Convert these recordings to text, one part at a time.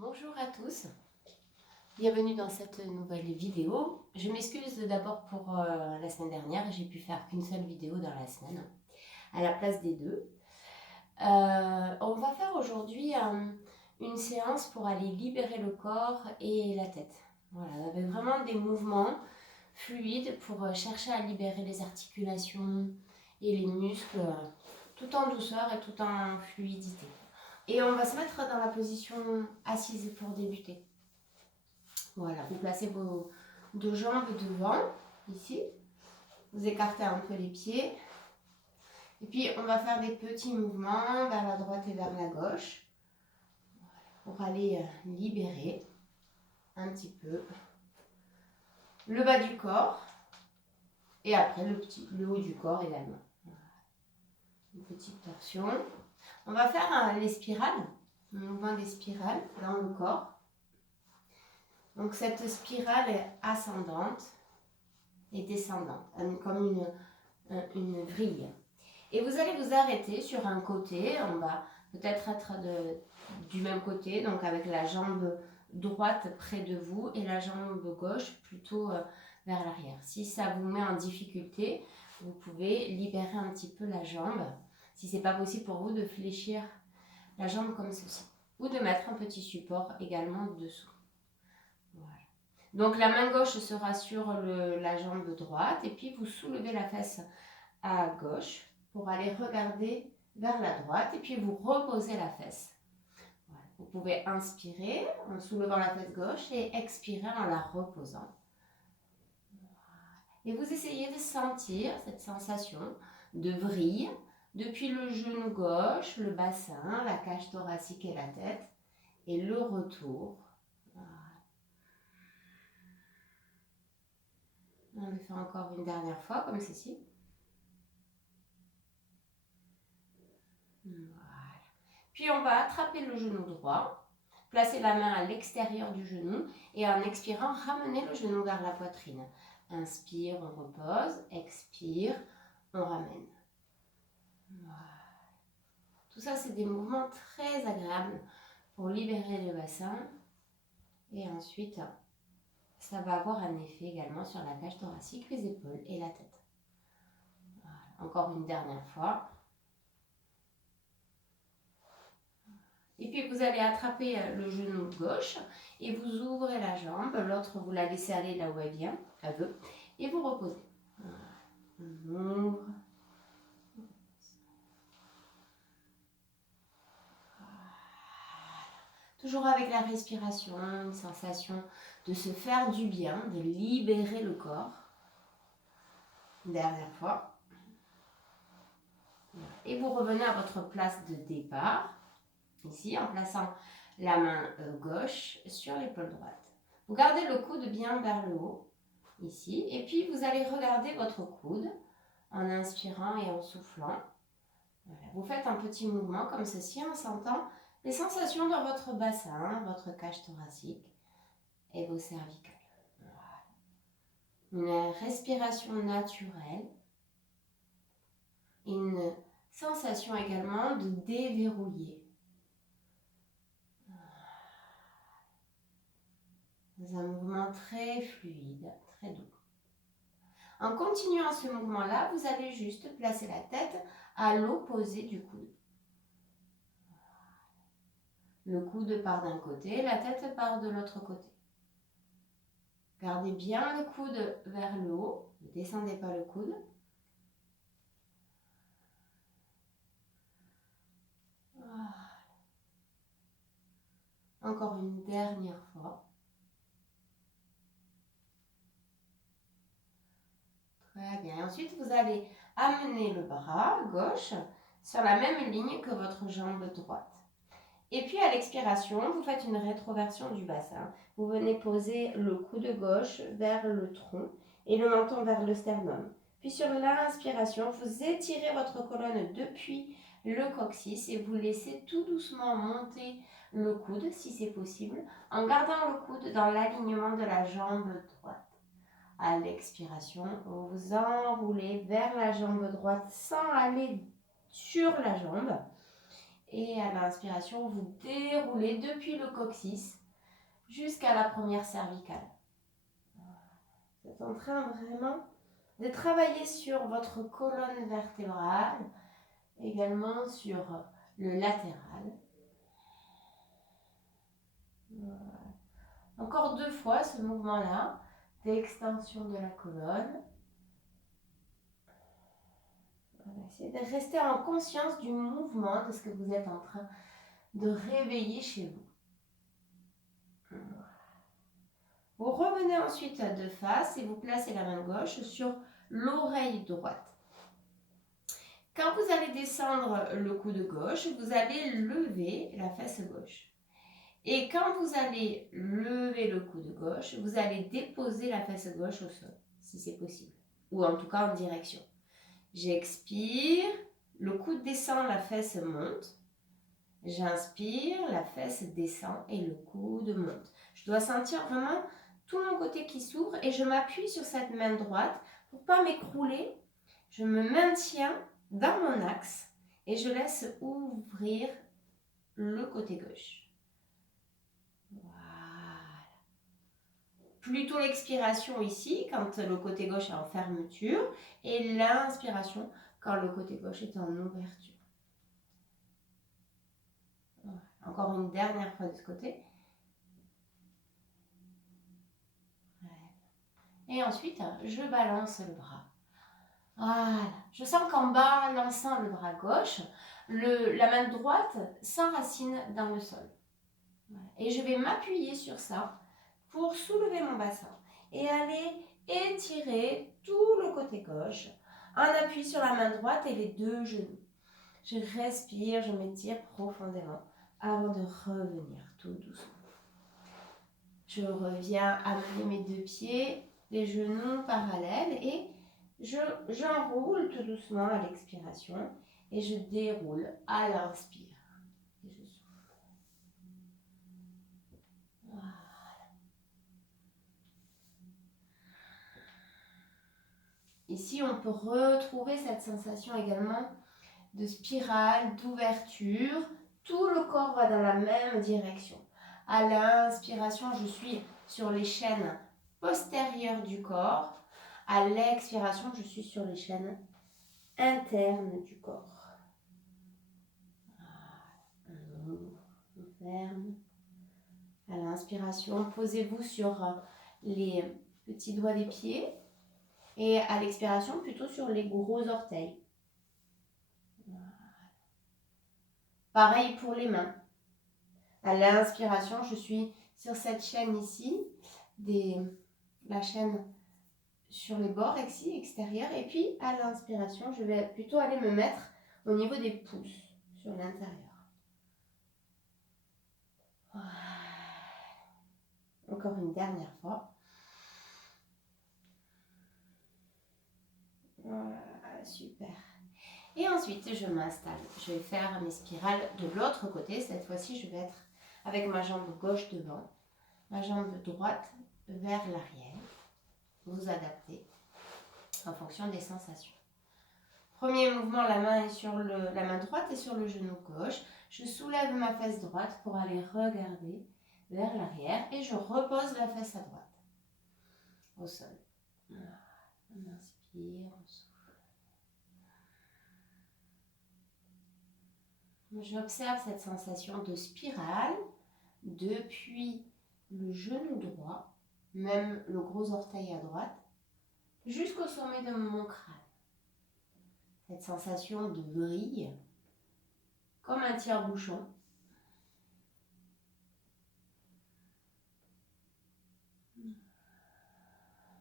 Bonjour à tous, bienvenue dans cette nouvelle vidéo. Je m'excuse d'abord pour la semaine dernière, j'ai pu faire qu'une seule vidéo dans la semaine, à la place des deux. On va faire aujourd'hui une séance pour aller libérer le corps et la tête. Voilà, avec vraiment des mouvements fluides pour chercher à libérer les articulations et les muscles, tout en douceur et tout en fluidité. Et on va se mettre dans la position assise pour débuter. Voilà, vous placez vos deux jambes devant, ici. Vous écartez un peu les pieds. Et puis, on va faire des petits mouvements vers la droite et vers la gauche. Pour aller libérer un petit peu le bas du corps. Et après, le haut du corps également. Voilà. Une petite torsion. On va faire les spirales, le mouvement des spirales dans le corps. Donc cette spirale est ascendante et descendante, comme une vrille. Et vous allez vous arrêter sur un côté, on va peut-être être du même côté, donc avec la jambe droite près de vous et la jambe gauche plutôt vers l'arrière. Si ça vous met en difficulté, vous pouvez libérer un petit peu la jambe, si ce n'est pas possible pour vous de fléchir la jambe comme ceci, ou de mettre un petit support également dessous. Voilà. Donc la main gauche sera sur la jambe droite et puis vous soulevez la fesse à gauche pour aller regarder vers la droite et puis vous reposez la fesse. Voilà. Vous pouvez inspirer en soulevant la fesse gauche et expirer en la reposant. Voilà. Et vous essayez de sentir cette sensation de vrille depuis le genou gauche, le bassin, la cage thoracique et la tête et le retour. Voilà. On le fait encore une dernière fois comme ceci. Voilà. Puis on va attraper le genou droit, placer la main à l'extérieur du genou et en expirant, ramener le genou vers la poitrine. Inspire, on repose, expire, on ramène. Voilà. Tout ça, c'est des mouvements très agréables pour libérer le bassin. Et ensuite, ça va avoir un effet également sur la cage thoracique, les épaules et la tête. Voilà. Encore une dernière fois. Et puis vous allez attraper le genou gauche et vous ouvrez la jambe, l'autre vous la laissez aller là où elle vient, elle veut, et vous reposez. Voilà. On ouvre. Voilà. Toujours avec la respiration, une sensation de se faire du bien, de libérer le corps. Dernière fois. Et vous revenez à votre place de départ, ici, en plaçant la main gauche sur l'épaule droite. Vous gardez le coude bien vers le haut, ici, et puis vous allez regarder votre coude en inspirant et en soufflant. Voilà. Vous faites un petit mouvement comme ceci en sentant les sensations dans votre bassin, votre cage thoracique et vos cervicales. Voilà. Une respiration naturelle, une sensation également de déverrouiller. Dans un mouvement très fluide, très doux. En continuant ce mouvement-là, vous allez juste placer la tête à l'opposé du coude. Le coude part d'un côté, la tête part de l'autre côté. Gardez bien le coude vers le haut, ne descendez pas le coude. Voilà. Encore une dernière fois. Très bien. Ensuite, vous allez amener le bras gauche sur la même ligne que votre jambe droite. Et puis à l'expiration, vous faites une rétroversion du bassin. Vous venez poser le coude gauche vers le tronc et le menton vers le sternum. Puis sur l'inspiration, vous étirez votre colonne depuis le coccyx et vous laissez tout doucement monter le coude, si c'est possible, en gardant le coude dans l'alignement de la jambe droite. À l'expiration, vous vous enroulez vers la jambe droite sans aller sur la jambe. Et à l'inspiration, vous déroulez depuis le coccyx jusqu'à la première cervicale. Vous êtes en train vraiment de travailler sur votre colonne vertébrale, également sur le latéral. Voilà. Encore 2 fois ce mouvement-là d'extension de la colonne. Voilà. Essayez de rester en conscience du mouvement, de ce que vous êtes en train de réveiller chez vous. Vous revenez ensuite de face et vous placez la main gauche sur l'oreille droite. Quand vous allez descendre le coude gauche, vous allez lever la fesse gauche. Et quand vous allez lever le coude gauche, vous allez déposer la fesse gauche au sol, si c'est possible. Ou en tout cas en direction. J'expire, le coude descend, la fesse monte. J'inspire, la fesse descend et le coude monte. Je dois sentir vraiment tout mon côté qui s'ouvre et je m'appuie sur cette main droite pour ne pas m'écrouler. Je me maintiens dans mon axe et je laisse ouvrir le côté gauche. Voilà. Plutôt l'expiration ici quand le côté gauche est en fermeture et l'inspiration quand le côté gauche est en ouverture. Voilà. Encore une dernière fois de ce côté. Et ensuite, je balance le bras. Voilà. Je sens qu'en balançant le bras gauche, la main droite s'enracine dans le sol. Voilà. Et je vais m'appuyer sur ça pour soulever mon bassin et aller étirer tout le côté gauche en appui sur la main droite et les 2 genoux. Je respire, je m'étire profondément avant de revenir tout doucement. Je reviens amener mes 2 pieds, les genoux parallèles et j'enroule tout doucement à l'expiration et je déroule à l'inspire. Et je souffle. Voilà. Ici, on peut retrouver cette sensation également de spirale, d'ouverture. Tout le corps va dans la même direction. À l'inspiration, je suis sur les chaînes postérieures du corps. À l'expiration, je suis sur les chaînes internes du corps. On ouvre, on ferme. À l'inspiration, posez-vous sur les petits doigts des pieds. Et à l'expiration, plutôt sur les gros orteils. Pareil pour les mains. À l'inspiration, je suis sur cette chaîne ici, la chaîne sur les bords ici, extérieurs. Et puis à l'inspiration, je vais plutôt aller me mettre au niveau des pouces, sur l'intérieur. Voilà. Encore une dernière fois. Voilà, super. Et ensuite, je m'installe. Je vais faire mes spirales de l'autre côté. Cette fois-ci, je vais être avec ma jambe gauche devant, ma jambe droite vers l'arrière. Vous adaptez en fonction des sensations. Premier mouvement, la main est sur la main droite est sur le genou gauche. Je soulève ma fesse droite pour aller regarder vers l'arrière et je repose la fesse à droite au sol. Voilà. On inspire, on souffle. J'observe cette sensation de spirale depuis le genou droit, même le gros orteil à droite, jusqu'au sommet de mon crâne. Cette sensation de vrille, comme un tire-bouchon.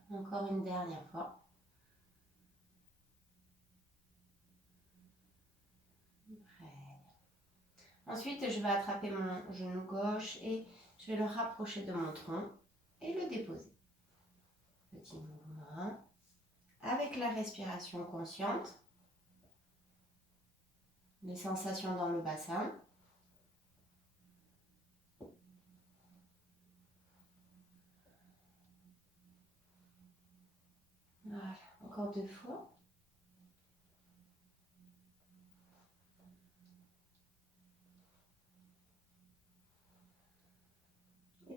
Encore une dernière fois. Ensuite, je vais attraper mon genou gauche et je vais le rapprocher de mon tronc et le déposer. Petit mouvement avec la respiration consciente, les sensations dans le bassin. Voilà, encore 2 fois.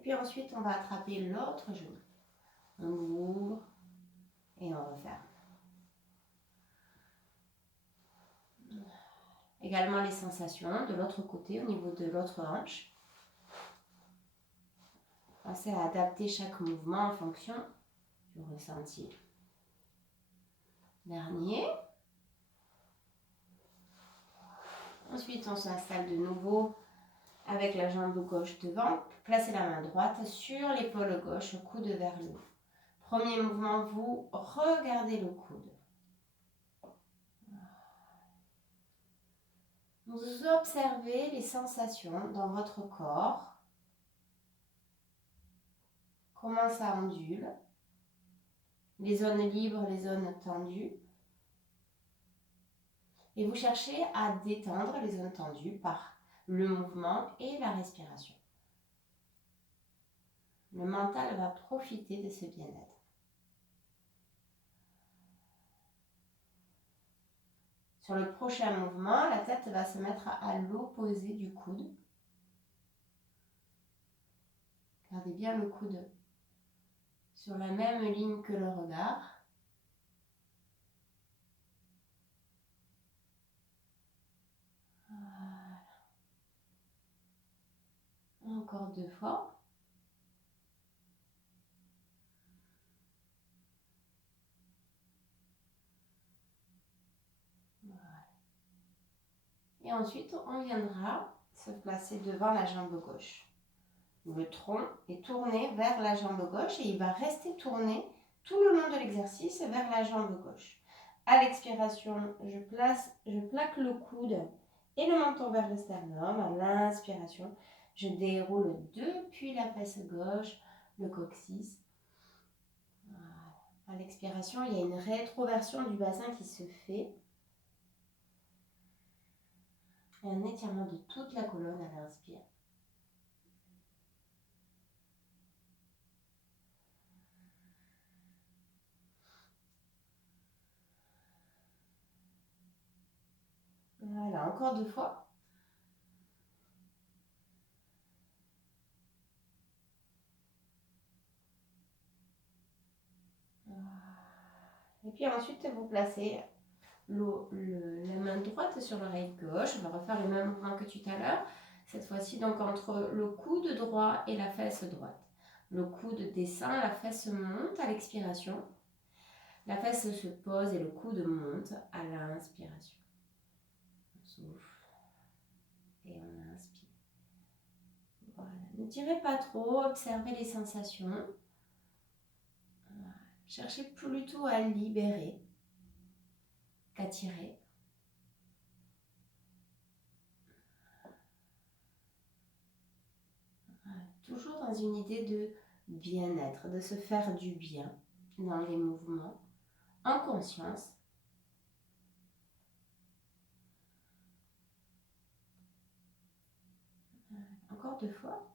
puis ensuite, on va attraper l'autre genou. On ouvre et on referme. Également les sensations de l'autre côté, au niveau de l'autre hanche. Pensez à adapter chaque mouvement en fonction du ressenti. Dernier. Ensuite, on s'installe de nouveau avec la jambe gauche devant. Placez la main droite sur l'épaule gauche, coude vers le haut. Premier mouvement, vous regardez le coude. Vous observez les sensations dans votre corps. Comment ça ondule. Les zones libres, les zones tendues. Et vous cherchez à détendre les zones tendues par le mouvement et la respiration. Le mental va profiter de ce bien-être. Sur le prochain mouvement, la tête va se mettre à l'opposé du coude. Gardez bien le coude sur la même ligne que le regard. Voilà. Encore 2 fois. Voilà. Et ensuite, on viendra se placer devant la jambe gauche. Le tronc est tourné vers la jambe gauche et il va rester tourné tout le long de l'exercice vers la jambe gauche. À l'expiration, je plaque le coude et le menton vers le sternum. À l'inspiration, je déroule depuis la fesse gauche, le coccyx. Voilà. À l'expiration, il y a une rétroversion du bassin qui se fait. Et un étirement de toute la colonne à l'inspire. Voilà, encore 2 fois. Et puis ensuite, vous placez la main droite sur l'oreille gauche. On va refaire le même mouvement que tout à l'heure. Cette fois-ci, donc entre le coude droit et la fesse droite. Le coude descend, la fesse monte à l'expiration. La fesse se pose et le coude monte à l'inspiration. On souffle et on inspire. Voilà. Ne tirez pas trop, observez les sensations. Voilà. Cherchez plutôt à libérer qu'à tirer. Voilà. Toujours dans une idée de bien-être, de se faire du bien dans les mouvements, en conscience. Voilà. Encore 2 fois.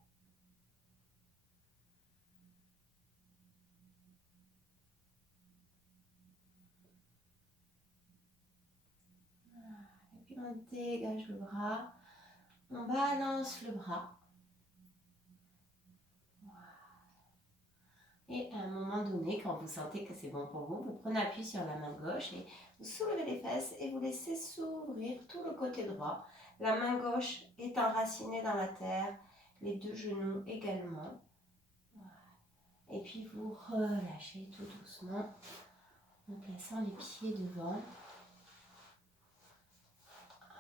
Et puis on dégage le bras, on balance le bras. Et à un moment donné, quand vous sentez que c'est bon pour vous, vous prenez appui sur la main gauche et vous soulevez les fesses et vous laissez s'ouvrir tout le côté droit. La main gauche est enracinée dans la terre, les 2 genoux également. Voilà. Et puis vous relâchez tout doucement en plaçant les pieds devant.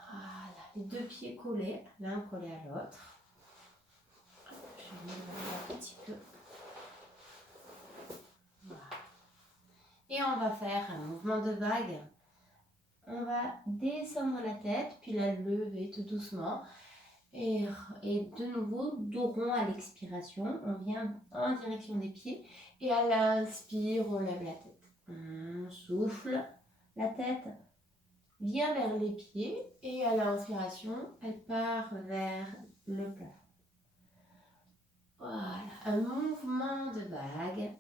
Voilà, les 2 pieds collés, l'un collé à l'autre. Je vais m'éloigner un petit peu. Voilà. Et on va faire un mouvement de vague. On va descendre la tête, puis la lever tout doucement. Et de nouveau, dos rond à l'expiration. On vient en direction des pieds. Et à l'inspire, on lève la tête. On souffle. La tête vient vers les pieds. Et à l'inspiration, elle part vers le plafond. Voilà, un mouvement de vague.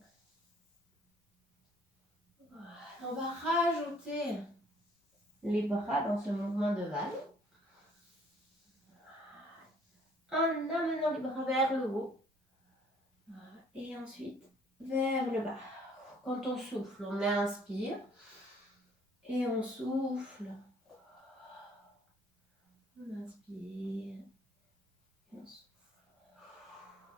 Voilà. On va rajouter les bras dans ce mouvement de vague. En amenant les bras vers le haut. Et ensuite, vers le bas. Quand on souffle, on inspire. Et on souffle. On inspire. Et on souffle.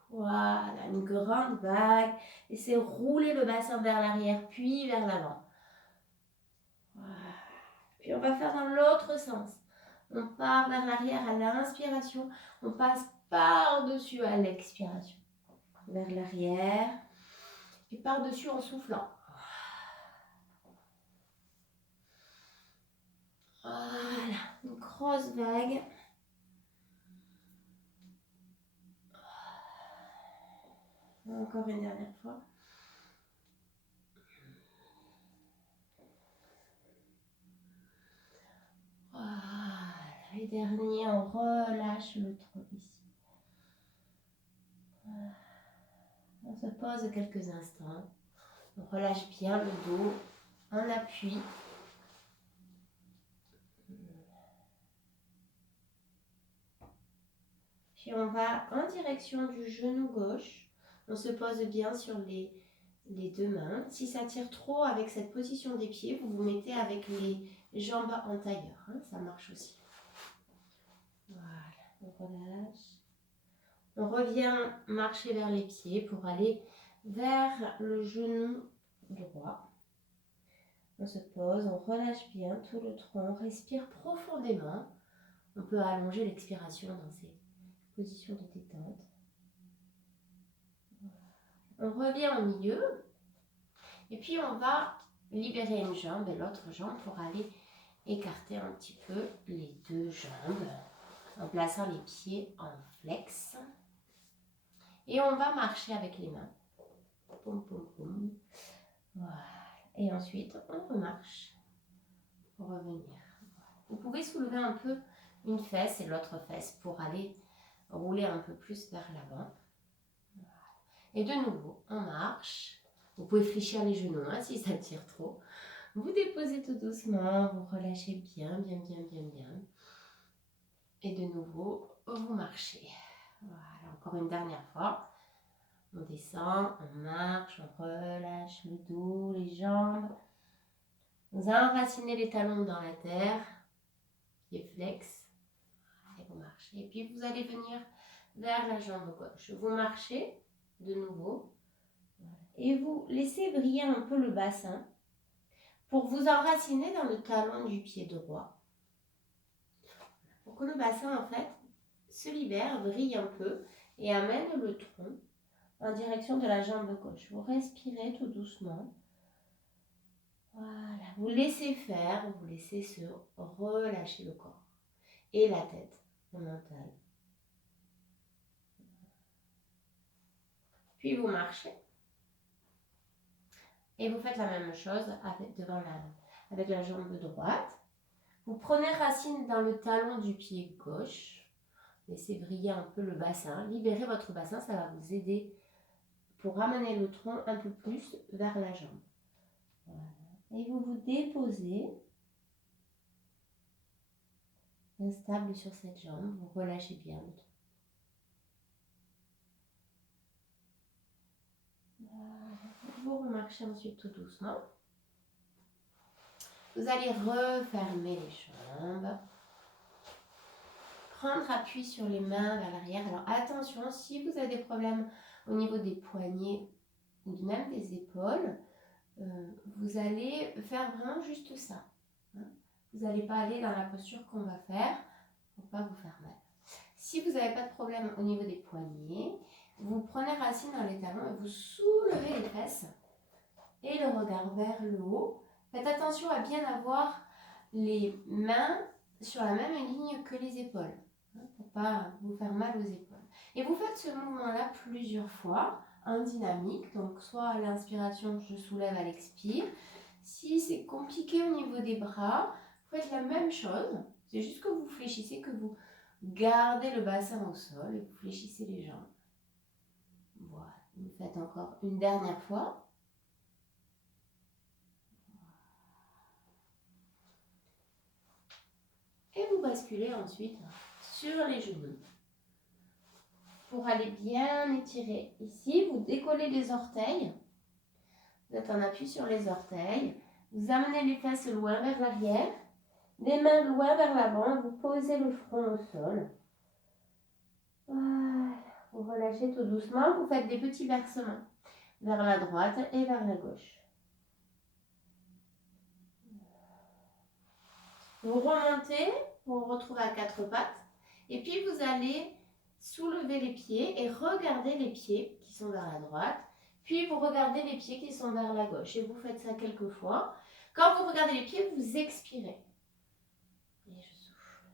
Voilà, une grande vague. Et c'est rouler le bassin vers l'arrière, puis vers l'avant. Voilà. Puis on va faire dans l'autre sens. On part vers l'arrière à l'inspiration. On passe par-dessus à l'expiration. Vers l'arrière. Et par-dessus en soufflant. Voilà, une grosse vague. Encore une dernière fois. Voilà, et dernier, on relâche le tronc ici. Voilà. On se pose quelques instants. On relâche bien le dos. On appuie. Puis on va en direction du genou gauche. On se pose bien sur les deux mains. Si ça tire trop avec cette position des pieds, vous vous mettez avec les jambes en tailleur. Hein, ça marche aussi. Voilà, on relâche. On revient marcher vers les pieds pour aller vers le genou droit. On se pose, on relâche bien tout le tronc, on respire profondément. On peut allonger l'expiration dans ces positions de détente. On revient au milieu et puis on va libérer une jambe et l'autre jambe pour aller écarter un petit peu les deux jambes en plaçant les pieds en flex. Et on va marcher avec les mains. Poum, poum, poum. Voilà. Et ensuite, on remarche pour revenir. Vous pouvez soulever un peu une fesse et l'autre fesse pour aller rouler un peu plus vers l'avant. Et de nouveau, on marche. Vous pouvez fléchir les genoux hein, si ça tire trop. Vous déposez tout doucement, vous relâchez bien, bien, bien, bien, bien. Et de nouveau, vous marchez. Voilà, encore une dernière fois. On descend, on marche, on relâche le dos, les jambes. Vous enracinez les talons dans la terre, pieds flex. Et vous marchez. Et puis vous allez venir vers la jambe gauche. Vous marchez de nouveau. Et vous laissez briller un peu le bassin pour vous enraciner dans le talon du pied droit. Pour que le bassin, en fait, se libère, brille un peu et amène le tronc en direction de la jambe gauche. Vous respirez tout doucement. Voilà, vous laissez faire, vous laissez se relâcher le corps et la tête, le mental. Puis vous marchez et vous faites la même chose avec la jambe droite. Vous prenez racine dans le talon du pied gauche. Laissez briller un peu le bassin. Libérez votre bassin, ça va vous aider pour ramener le tronc un peu plus vers la jambe. Voilà. Et vous vous déposez instable sur cette jambe. Vous relâchez bien le tronc. Voilà. Vous remarchez ensuite tout doucement. Vous allez refermer les jambes. Prendre appui sur les mains vers l'arrière. Alors attention, si vous avez des problèmes au niveau des poignets ou même des épaules, vous allez faire vraiment juste ça. Hein. Vous n'allez pas aller dans la posture qu'on va faire pour ne pas vous faire mal. Si vous n'avez pas de problème au niveau des poignets, vous prenez racine dans les talons et vous soulevez les fesses et le regard vers le haut. Faites attention à bien avoir les mains sur la même ligne que les épaules, hein, pour ne pas vous faire mal aux épaules. Et vous faites ce mouvement-là plusieurs fois en dynamique. Donc soit à l'inspiration, je soulève à l'expire. Si c'est compliqué au niveau des bras, vous faites la même chose. C'est juste que vous fléchissez, que vous gardez le bassin au sol et vous fléchissez les jambes. Voilà. Vous faites encore une dernière fois. Et vous basculez ensuite sur les genoux. pour aller bien étirer. Ici, vous décollez les orteils. Vous êtes en appui sur les orteils. Vous amenez les fesses loin vers l'arrière. Les mains loin vers l'avant. Vous posez le front au sol. Voilà. Vous relâchez tout doucement. Vous faites des petits versements vers la droite et vers la gauche. Vous remontez. Vous vous retrouvez à quatre pattes. Et puis, vous allez soulever les pieds et regarder les pieds qui sont vers la droite. Puis, vous regardez les pieds qui sont vers la gauche. Et vous faites ça quelques fois. Quand vous regardez les pieds, vous expirez. Et je souffle.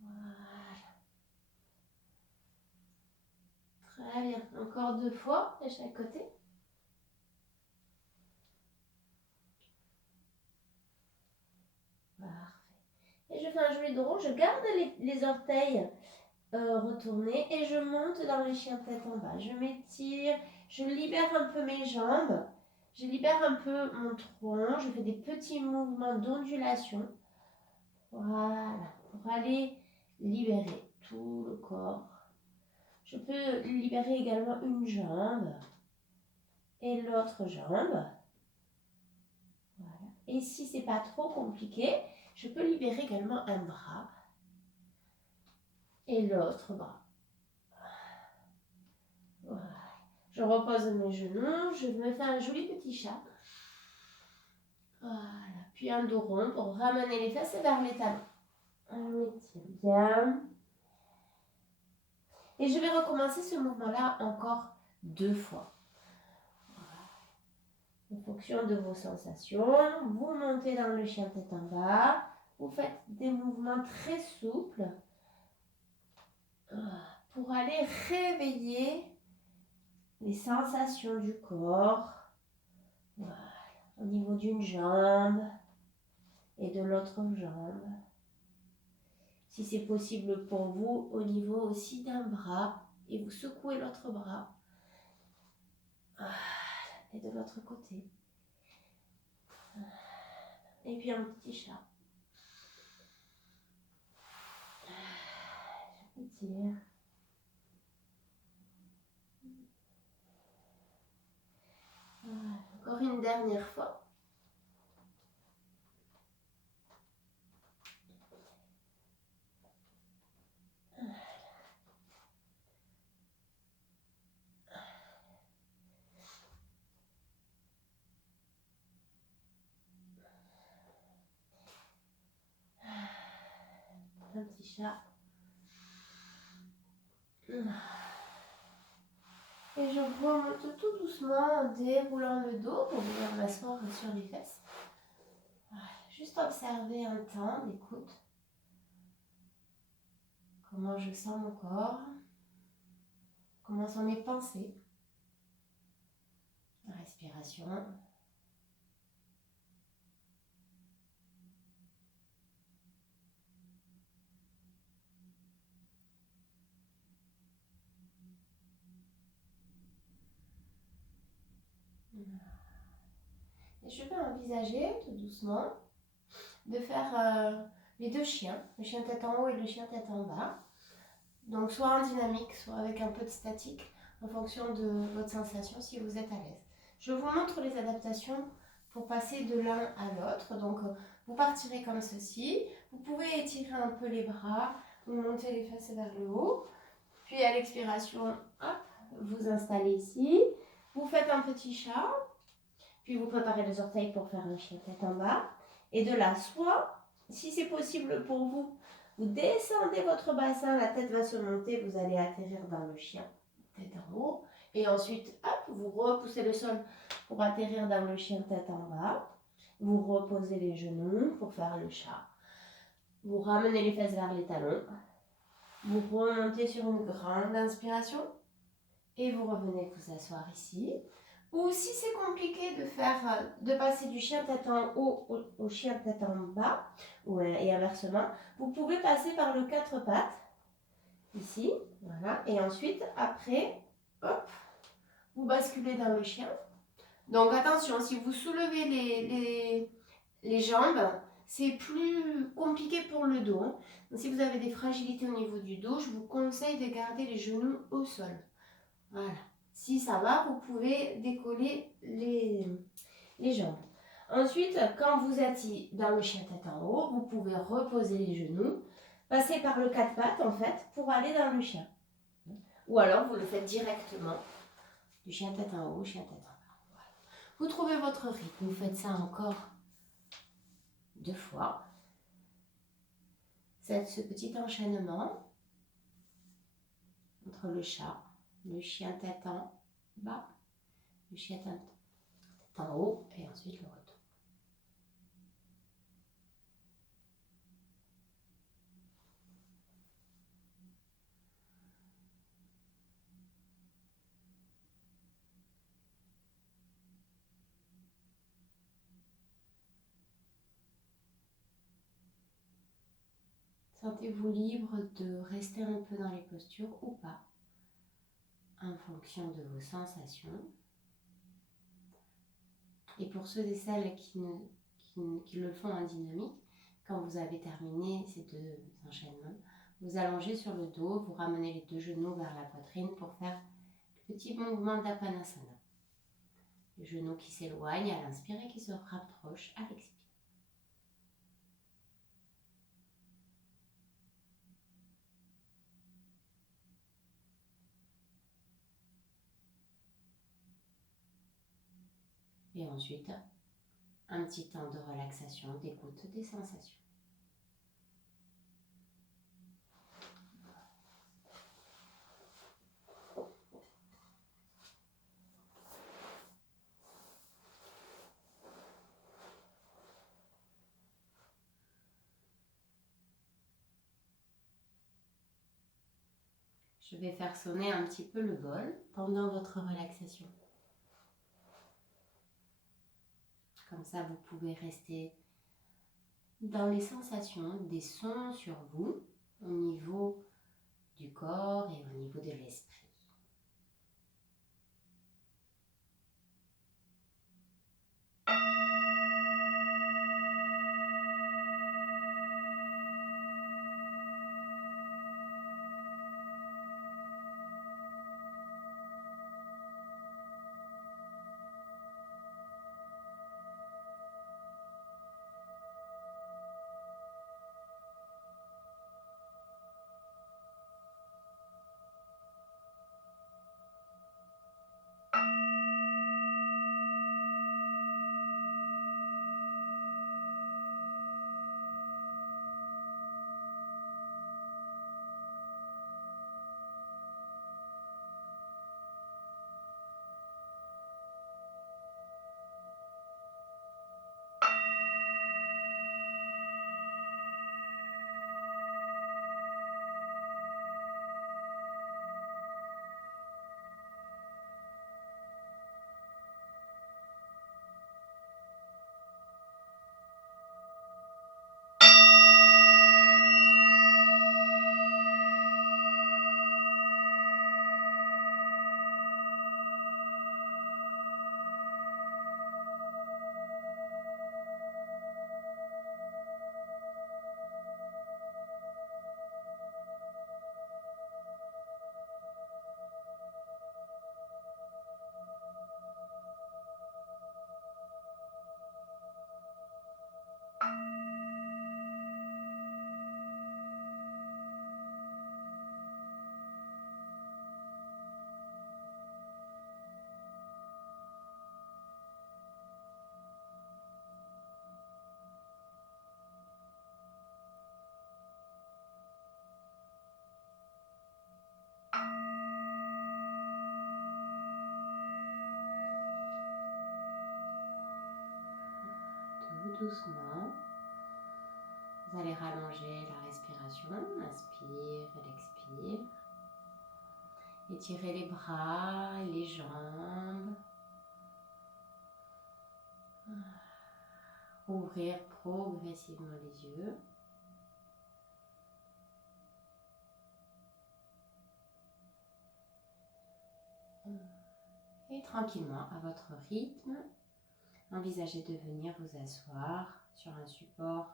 Voilà. Très bien. Encore deux fois de chaque côté. Parfait. Et je fais un joli dos rond. Je garde les orteils retournés et je monte dans le chien tête en bas. Je m'étire. Je libère un peu mes jambes. Je libère un peu mon tronc. Je fais des petits mouvements d'ondulation. Voilà. Pour aller libérer tout le corps. Je peux libérer également une jambe et l'autre jambe. Voilà. Et si c'est pas trop compliqué, je peux libérer également un bras et l'autre bras. Voilà. Je repose mes genoux, je me fais un joli petit chat. Voilà. Puis un dos rond pour ramener les fesses vers les talons. On m'étire bien. Et je vais recommencer ce mouvement-là encore deux fois. Voilà. En fonction de vos sensations, vous montez dans le chien tête en bas. Vous faites des mouvements très souples pour aller réveiller les sensations du corps. Voilà. Au niveau d'une jambe et de l'autre jambe. Si c'est possible pour vous, au niveau aussi d'un bras. Et vous secouez l'autre bras. Et de l'autre côté. Et puis un petit chat. Je tire. Voilà. Encore une dernière fois. Un petit chat. Et je remonte tout doucement en déroulant le dos pour venir m'asseoir sur les fesses. Voilà. Juste observer un temps d'écoute. Comment je sens mon corps. Comment sont mes pensées. La respiration. Et je vais envisager tout doucement de faire les deux chiens, le chien tête en haut et le chien tête en bas. Donc soit en dynamique, soit avec un peu de statique, en fonction de votre sensation, si vous êtes à l'aise. Je vous montre les adaptations pour passer de l'un à l'autre. Donc vous partirez comme ceci. Vous pouvez étirer un peu les bras, vous montez les fesses vers le haut. Puis à l'expiration, hop, vous installez ici. Vous faites un petit chat. Puis vous préparez les orteils pour faire un chien tête en bas. Et de là, soit, si c'est possible pour vous, vous descendez votre bassin, la tête va se monter, vous allez atterrir dans le chien tête en haut. Et ensuite, hop, vous repoussez le sol pour atterrir dans le chien tête en bas. Vous reposez les genoux pour faire le chat. Vous ramenez les fesses vers les talons. Vous remontez sur une grande inspiration. Et vous revenez vous asseoir ici. Ou si c'est compliqué de passer du chien tête en haut au chien tête en bas, et inversement, vous pouvez passer par le quatre pattes, ici, voilà, et ensuite, après, hop, vous basculez dans le chien. Donc attention, si vous soulevez les jambes, c'est plus compliqué pour le dos. Hein. Donc, si vous avez des fragilités au niveau du dos, je vous conseille de garder les genoux au sol. Voilà. Si ça va, vous pouvez décoller les jambes. Ensuite, quand vous êtes dans le chien tête en haut, vous pouvez reposer les genoux, passer par le quatre pattes en fait pour aller dans le chien. Ou alors vous le faites directement du chien tête en haut, chien tête en bas. Voilà. Vous trouvez votre rythme, vous faites ça encore 2 fois. C'est ce petit enchaînement entre le chat, le chien tête en bas, le chien tête en haut et ensuite le retour. Sentez-vous libre de rester un peu dans les postures ou pas, en fonction de vos sensations. Et pour ceux et celles qui le font en dynamique, quand vous avez terminé ces 2 enchaînements, vous allongez sur le dos, vous ramenez les 2 genoux vers la poitrine pour faire le petit mouvement d'Apanasana. Le genou qui s'éloigne à l'inspire et qui se rapproche à l'expire. Et ensuite, un petit temps de relaxation, d'écoute des sensations. Je vais faire sonner un petit peu le bol pendant votre relaxation. Comme ça, vous pouvez rester dans les sensations, des sons sur vous, au niveau du corps et au niveau de l'esprit. Tout doucement, vous allez rallonger la respiration, inspire et expire. Étirez les bras, les jambes. Ouvrir progressivement les yeux. Et tranquillement, à votre rythme, envisagez de venir vous asseoir sur un support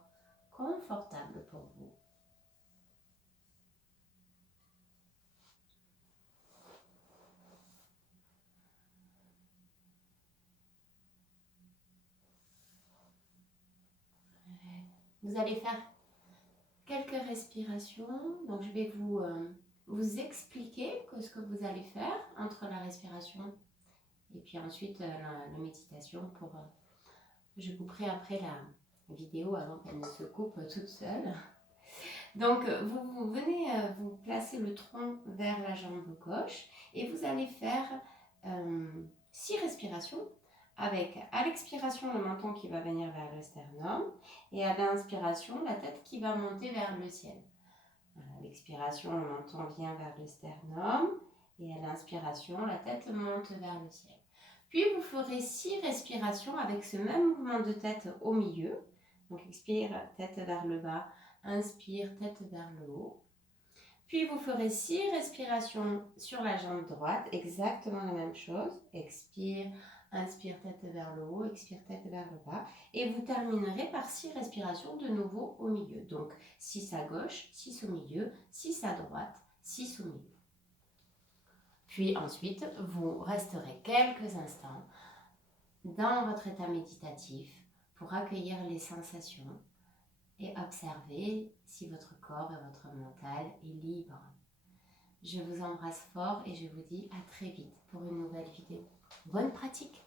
confortable pour vous. Vous allez faire quelques respirations. Donc, je vais vous expliquer ce que vous allez faire entre la respiration et puis ensuite la méditation. Je couperai après la vidéo avant qu'elle ne se coupe toute seule. Donc, vous venez vous placer le tronc vers la jambe gauche et vous allez faire 6 respirations avec à l'expiration le menton qui va venir vers le sternum et à l'inspiration la tête qui va monter vers le ciel. À l'expiration, le menton vient vers le sternum et à l'inspiration, la tête monte vers le ciel. Puis vous ferez 6 respirations avec ce même mouvement de tête au milieu. Donc expire, tête vers le bas, inspire, tête vers le haut. Puis vous ferez 6 respirations sur la jambe droite, exactement la même chose. Expire, inspire, tête vers le haut, expire, tête vers le bas. Et vous terminerez par 6 respirations de nouveau au milieu. Donc 6 à gauche, 6 au milieu, 6 à droite, 6 au milieu. Puis ensuite, vous resterez quelques instants dans votre état méditatif pour accueillir les sensations et observer si votre corps et votre mental est libre. Je vous embrasse fort et je vous dis à très vite pour une nouvelle vidéo. Bonne pratique!